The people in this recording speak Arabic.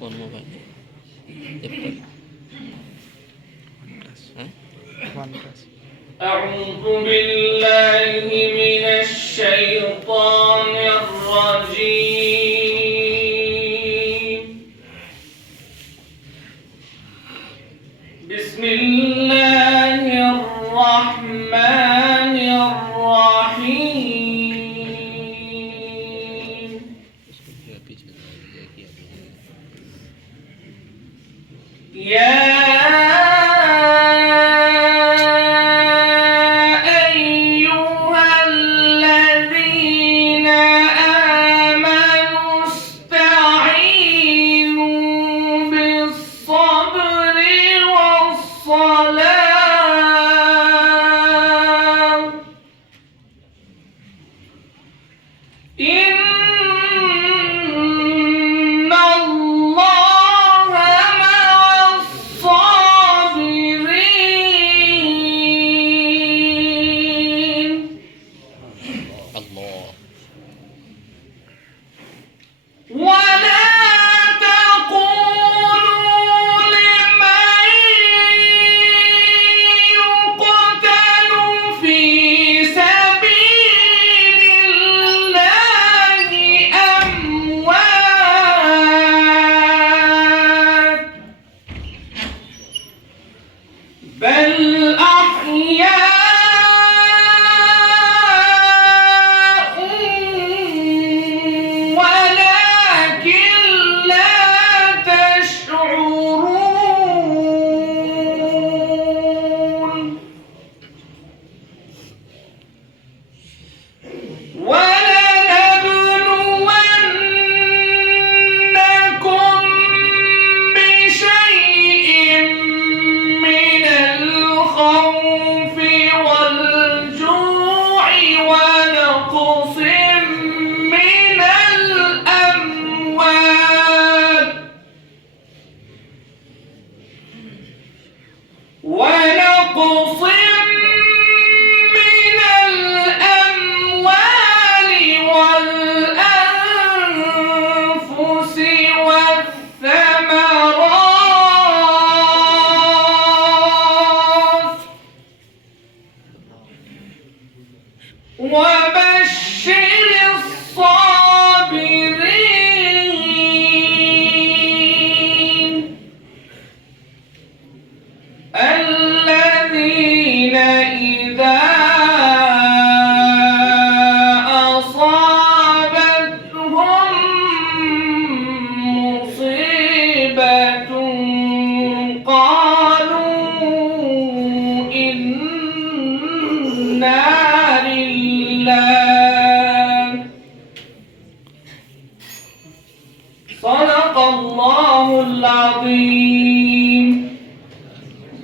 কোন mobile Apple হ্যাঁ OnePlus أعوذ بالله من الشيطان الرجيم بسم الله الرحمن الرحيم يا بل أحياء ولكن لا تشعرون ولنبلونكم بشيء من الخوف والجوع ونقص من الأموال ونقص من الأموال والأنفس والثمرات وبشر الصابرين الذين إذا أصابتهم مصيبة قالوا إنا لله صدق الله العظيم